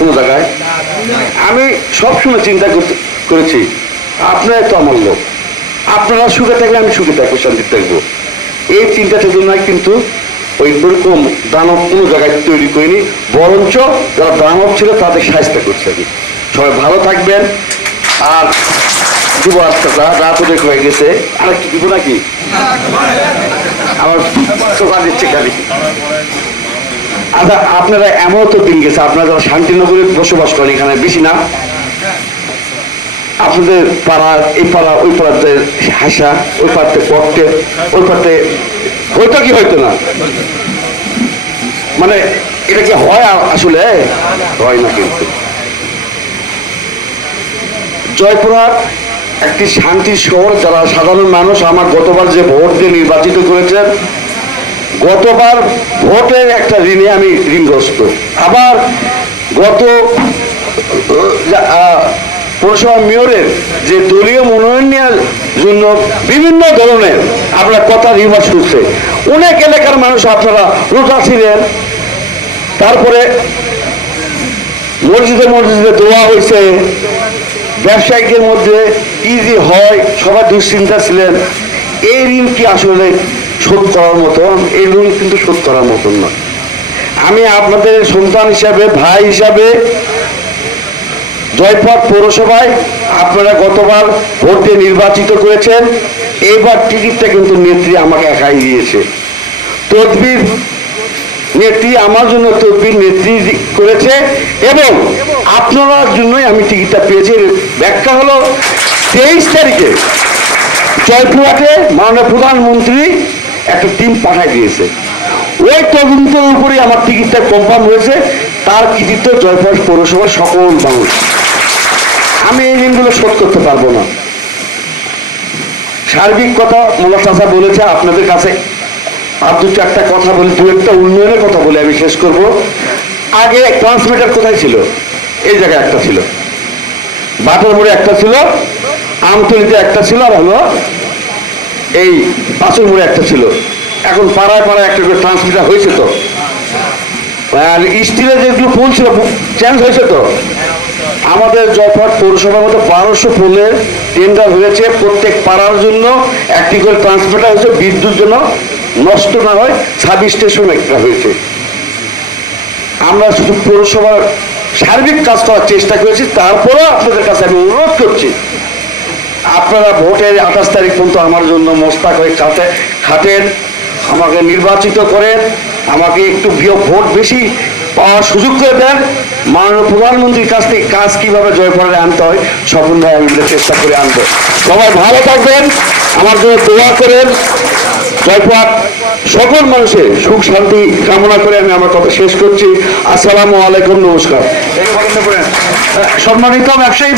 কোনো জায়গায়? আমি সবসময় চিন্তা করেছি, আপনারাই তো আমার লোক। আপনারা সুখে থাকলে আমি সুখে থাকব শান্তি থাকব। এই চিন্তাটার জন্য কিন্তু ওই ওরকম দানব কোনো জায়গায় তৈরি করিনি, বরঞ্চ যারা দানব ছিল, তাদের সাহায্য করছে আমি। সবাই ভালো থাকবেন। আর দিব আজকালটা রাত অনেক হয়ে গেছে। আর কি দিব নাকি? আমার দিচ্ছে খালি। আচ্ছা আপনারা এমন তো দিন গেছে, আপনারা যারা শান্তিনগরে বসবাস করেন এখানে বেশি না। আপনাদের পাড়া, এই পাড়া, ওই পাড়াতে হাসা, ওই পাড়াতে পড়তে ওই পাড়াতে হয়তো কি হয়তো না? মানে এটা কি হয় আসলে? হয় না কিন্তু। জয়পুরহাট একটি শান্তির শহর, যারা সাধারণ মানুষ আমার গতবার যে ভোট দিয়ে নির্বাচিত করেছেন গতবার ভোটের একটা ঋণে আমি ঋণগ্রস্ত। আবার গত পৌরসভা মেয়রের যে দলীয় মনোনয়ন নেওয়ার জন্য বিভিন্ন ধরনের আপনার কথা রিমার্স শুনছে। অনেক এলাকার মানুষ আপনারা রোজা ছিলেন, তারপরে মসজিদে মসজিদে দোয়া হয়েছে, ব্যবসায়ীদের মধ্যে কি যে হয় সবাই দুশ্চিন্তা ছিলেন, এই ঋণ কি আসলে শোধ করার মতন এই ঋণ কিন্তু শোধ করার মতন না। আমি আপনাদের সন্তান হিসাবে, ভাই হিসাবে, জয়পুরহাট পৌরসভায় আপনারা গতবার ভোট নির্বাচিত করেছেন, এইবার টিকিটটা কিন্তু নেত্রী আমাকে একাই দিয়েছে। তদবির নেত্রী, আমার জন্য তদবির নেত্রী করেছে এবং আপনার জন্যই আমি টিকিটটা পেয়েছি। ব্যাখ্যা হলো, তেইশ তারিখে জয়পুরহাটে মাননীয় প্রধানমন্ত্রী একটা টিম পাঠাই দিয়েছে। ওই তদন্তের উপরেই আমার টিকিটটা কনফার্ম হয়েছে। তার কৃতিত্ব জয়পুরহাট পৌরসভার সকল মানুষ। আমি এই ঋণগুলো শোধ করতে পারব না। সার্বিক কথা মোলা চাষা বলেছে, আপনাদের কাছে আর দু চারটা কথা বলি, দু একটা উন্নয়নের কথা বলে, আমি শেষ করব। আগে ট্রান্সমিটার কোথায় ছিল? এই জায়গায় একটা ছিল। বাটার মোড়ে একটা ছিল, আমতলিতে একটা ছিল, আর হলো এই পাঁচুর মোড়ে একটা ছিল। এখন পাড়ায় পাড়ায় একটা করে ট্রান্সমিটার হয়েছে তো। আর স্টিলের যেগুলো পোল ছিল চেঞ্জ হয়েছে তো। আমাদের জয়পুরহাট পৌরসভার মধ্যে বারোশো পোলের টেন্ডার হয়েছে। প্রত্যেক পাড়ার জন্য একটি করে ট্রান্সমিটার হয়েছে। বিদ্যুৎ যেন নষ্ট না হয় সাব স্টেশন একটা হয়েছে। আমরা শুধু পৌরসভার সার্বিক কাজ করার চেষ্টা করেছি। তারপরেও আপনাদের কাছে আমি অনুরোধ করছি আপনারা ভোটের আঠাশ তারিখ পর্যন্ত আমার জন্য মোস্তাক হয়ে খাতে খাটেন, আমাকে নির্বাচিত করেন, আমাকে একটু ভোট বেশি পাওয়ার সুযোগ করে দেন। মাননীয় প্রধানমন্ত্রীর কাছ থেকে কাজ কীভাবে জয়পুরে আনতে হয়, স্বপন ভাই, আমি চেষ্টা করে আনব। সবাই ভালো থাকবেন, আমার জন্য দোয়া করেন। জয়পুরহাট সকল মানুষের সুখ, শান্তি কামনা করে আমি আমার কথা শেষ করছি। আসসালামু আলাইকুম, নমস্কার। সম্মানিত ব্যবসায়ী